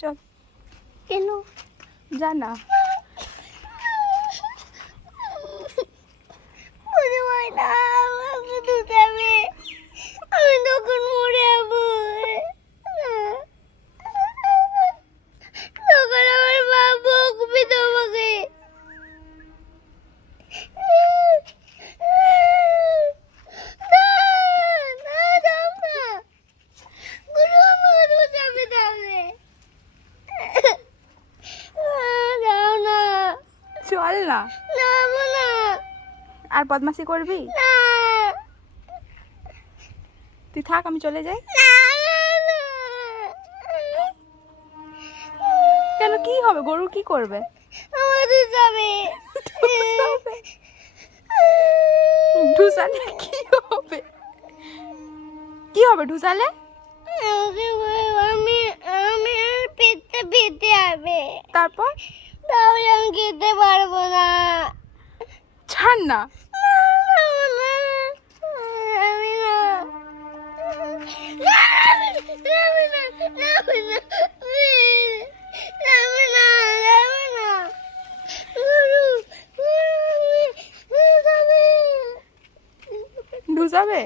চল। কেন? যা না। মনে হয় না আমাকে দুধ হবে, আমি তখন মরে যাবো। তখন আমার মা বকবে তোমাকে। না, না, দাও না। গুরু আমাকে দুধ হবে তাহলে। দাও না। চল না। যাবো না। আর বদমাশি করবি? না। তুই থাক, আমি চলে যাই। কেন, কি হবে? গরু কি করবে? আমাদের যাবে। ঢুসালে কি হবে? কি হবে ঢুসালে? আমি আমি পেটটা পেতে হবে, তারপর? তাহলে আমি খেতে পারবো না। ছাড় না। আমি না। ঢুসাবে?